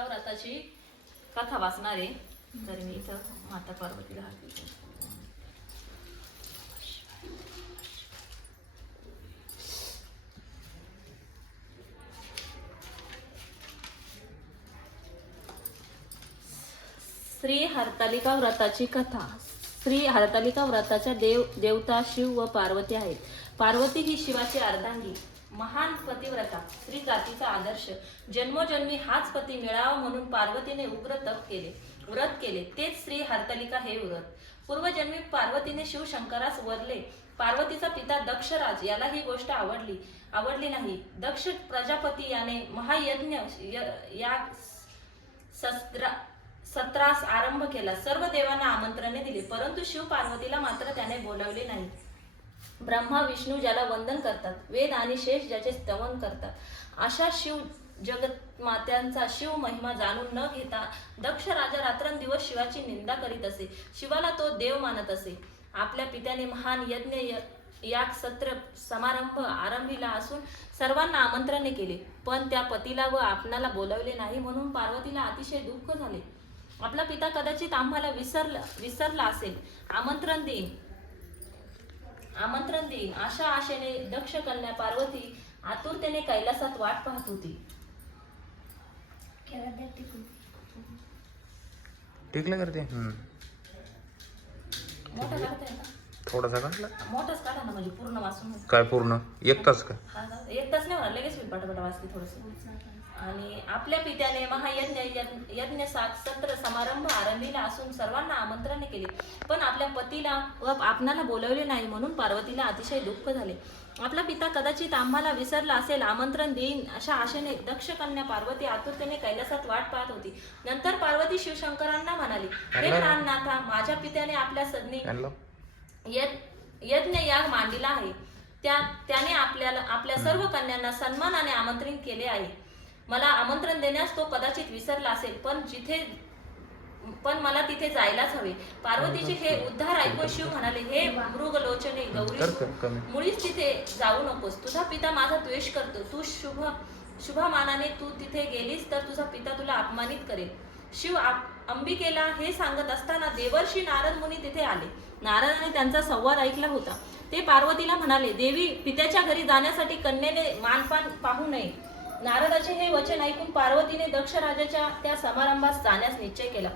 हरतालिका व्रताची कथा वाचणार आहे. तर मी इथं माता पार्वतीला हात श्री हरतालिका व्रताची कथा. श्री हरतालिका व्रताच्या देव देवता शिव व पार्वती आहेत. पार्वती ही शिवाची अर्धांगी. महान पतिव्रता श्री जातीचा आदर्श जन्मोजन्मी हाच पती मिळावा म्हणून पार्वतीने उग्र तप केले व्रत केले तेच श्री हरतलिका हे व्रत. पूर्वजन्मी पार्वतीने शिवशंकरास वरले. पार्वतीचा पिता दक्षराज याला ही गोष्ट आवडली आवडली नाही. दक्ष प्रजापती याने महायज्ञ य- या सत्रा सत्रास आरंभ केला. सर्व देवांना आमंत्रणे दिली परंतु शिव पार्वतीला मात्र त्याने बोलावले नाही. ब्रह्मा विष्णू ज्याला वंदन करतात वेद आणि शेष ज्याचे स्तवन करतात. अशा शिव जगत मात्यांचा शिव महिमा जाणून न घेता दक्ष राजा रात्रंदिवस शिवाची निंदा करीत असे. शिवाला तो देव मानत असे. आपल्या पित्याने महान यज्ञ य- याग सत्र समारंभ आरंभिला असून सर्वांना आमंत्रणे केले. पण त्या पतीला व आपणाला बोलवले नाही म्हणून पार्वतीला अतिशय दुःख झाले. आपला पिता कदाचित आम्हाला विसरला विसरला असेल. आमंत्रण देईन. आमंत्रण देईन. अशा आशेने दक्ष कन्या पार्वती आतुरतेने कैलासात वाट पाहत होती. टिकलं करते. मोठा काढताय का थोडासा काढला मोठाच काढा ना म्हणजे पूर्ण वाचून काय पूर्ण? एक तास का? हा. एक तास नाही म्हणा लगेच होईल पटापटा वाचते थोडस. आणि आपल्या पित्याने महायज्ञ यज्ञ- यज्ञ सात सत्र समारंभ आरंभीला असून सर्वांना आमंत्रणे केली. पण आपल्या पतीला व आपणाला बोलवले नाही म्हणून पार्वतीला अतिशय दुःख झाले. आपला पिता कदाचित आम्हाला विसरला असेल आमंत्रण देईन अशा आशेने दक्ष कन्या पार्वती आतुरतेने कैलासात वाट पाहत होती. नंतर पार्वती शिवशंकरांना म्हणाली हे प्राणनाथा माझ्या पित्याने आपल्या सदनी यज्ञ याग मांडलेला आहे. त्या त्याने आपल्याला आपल्या सर्व कन्यांना सन्मानाने आमंत्रित केले आहे. मला आमंत्रण देण्यास तो कदाचित विसरला असेल पण जिथे पण मला तिथे जायलाच हवे. पार्वतीचे हे उद्धार ऐकून शिव म्हणाले हे मृगलोचने गौरी मुळीच तिथे जाऊ नकोस. तुझा पिता माझा द्वेष करतो. तू शुभ शुभामानाने तू तिथे गेलीस तर तुझा पिता तुला अपमानित करेल. शिव अंबिकेला हे सांगत असताना देवर्षी नारद मुनी तिथे आले. नारदाने त्यांचा संवाद ऐकला होता. ते पार्वतीला म्हणाले देवी पित्याच्या घरी जाण्यासाठी कन्येने मानपान पाहू नये. नारदाचे हे वचन ऐकून पार्वतीने दक्ष राजाच्या त्या समारंभास जाण्यास निश्चय केला.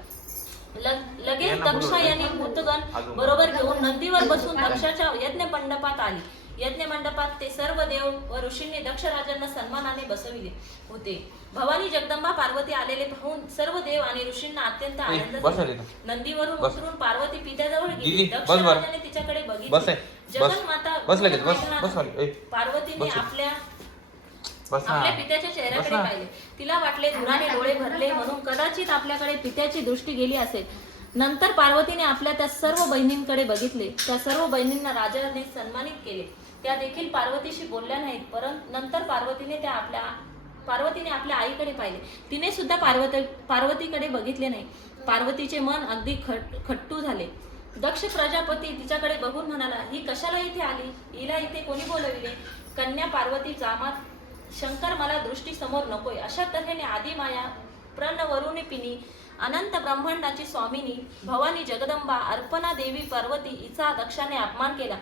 लगेच दक्ष यांनी भूतगण बरोबर घेऊन नंदीवर बसून दक्षाच्या यज्ञ मंडपात आली. यज्ञ मंडपात ते सर्व देव व ऋषींनी दक्ष राजांना सन्मानाने बसविले होते भवानी जगदंबा पार्वती आलेले पाहून सर्व देव आणि ऋषींना अत्यंत आनंद बस झाला. नंदीवरून बस. उतरून पार्वती पित्याजवळ गेली दीदी, दक्ष बस बरं. राजाने तिच्याकडे बस बघितले आहे. बस. जगन्माता बस लगेच, बस, मैदानात बस वाली. ए, पार्वतीने बस. आपल्या बस ना आपल्या पित्याच्या बस चेहऱ्याकडे. पाहिले तिला वाटले धुराने डोळे भरले म्हणून कदाचित आपल्याकडे पित्याची दृष्टी गेली असेल नंतर पार्वतीने आपल्या त्या सर्व बहिणींकडे बघितले त्या सर्व बहिणींना राजाने सन्मानित केले त्या देखील पार्वतीशी बोलल्या नाहीत परंतु नंतर पार्वतीने त्या आपल्या पार्वतीने आपल्या आईकडे पाहिले. तिने सुद्धा पार्वती पार्वतीकडे बघितले नाही. पार्वतीचे मन अगदी खट खट्टू झाले. दक्ष प्रजापती तिच्याकडे बघून म्हणाला ही कशाला इथे आली? हिला इथे कोणी बोलविले? कन्या पार्वती जामात शंकर मला दृष्टी समोर नकोय. अशा तऱ्हेने आदिमाया प्रणवरुणिपिनी अनंत ब्रह्मांडाची स्वामिनी भवानी जगदंबा अर्पणा देवी पार्वती हिचा दक्षाने अपमान केला.